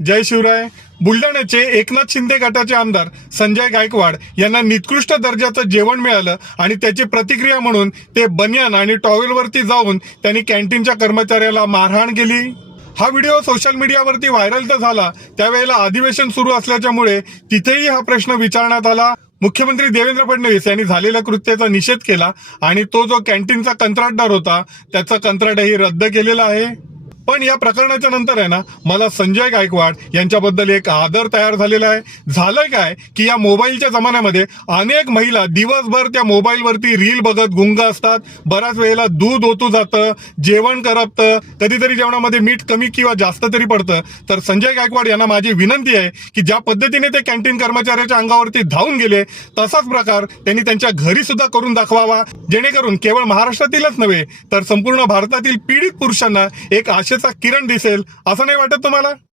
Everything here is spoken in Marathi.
जय शिवराय. बुलढाण्याचे एकनाथ शिंदे गटाचे आमदार संजय गायकवाड यांना निकृष्ट दर्जाचं जेवण मिळालं आणि त्याची प्रतिक्रिया म्हणून ते बनियान आणि टॉवेलवरती जाऊन त्यांनी कॅन्टीनच्या कर्मचाऱ्याला मारहाण केली. हा व्हिडिओ सोशल मीडियावरती व्हायरल तर झाला त्यावेळेला अधिवेशन सुरू असल्याच्यामुळे तिथेही हा प्रश्न विचारण्यात आला. मुख्यमंत्री देवेंद्र फडणवीस यांनी झालेल्या कृत्याचा निषेध केला आणि तो जो कॅन्टीनचा कंत्राटदार होता त्याचं कंत्राटही रद्द केलेलं आहे. पण या प्रकरणाच्या नंतर आहे ना मला संजय गायकवाड यांच्याबद्दल एक आदर तयार झालेला आहे. झालंय काय? की या मोबाईलच्या जमान्यामध्ये अनेक महिला दिवसभर त्या मोबाईलवरती रील बघत गुंग असतात. बऱ्याच वेळेला दूध ओतू जातं जेवण करपतं कधीतरी जेवणामध्ये मीठ कमी किंवा जास्त तरी पडतं. तर संजय गायकवाड यांना माझी विनंती आहे की ज्या पद्धतीने ते कॅन्टीन कर्मचाऱ्याच्या अंगावरती धावून गेले तसाच प्रकार त्यांनी त्यांच्या घरी सुद्धा करून दाखवावा. जेणेकरून केवळ महाराष्ट्रातीलच नव्हे तर संपूर्ण भारतातील पीडित पुरुषांना एक आशेचा किरण दिसेल असं नाही वाटत तुम्हाला?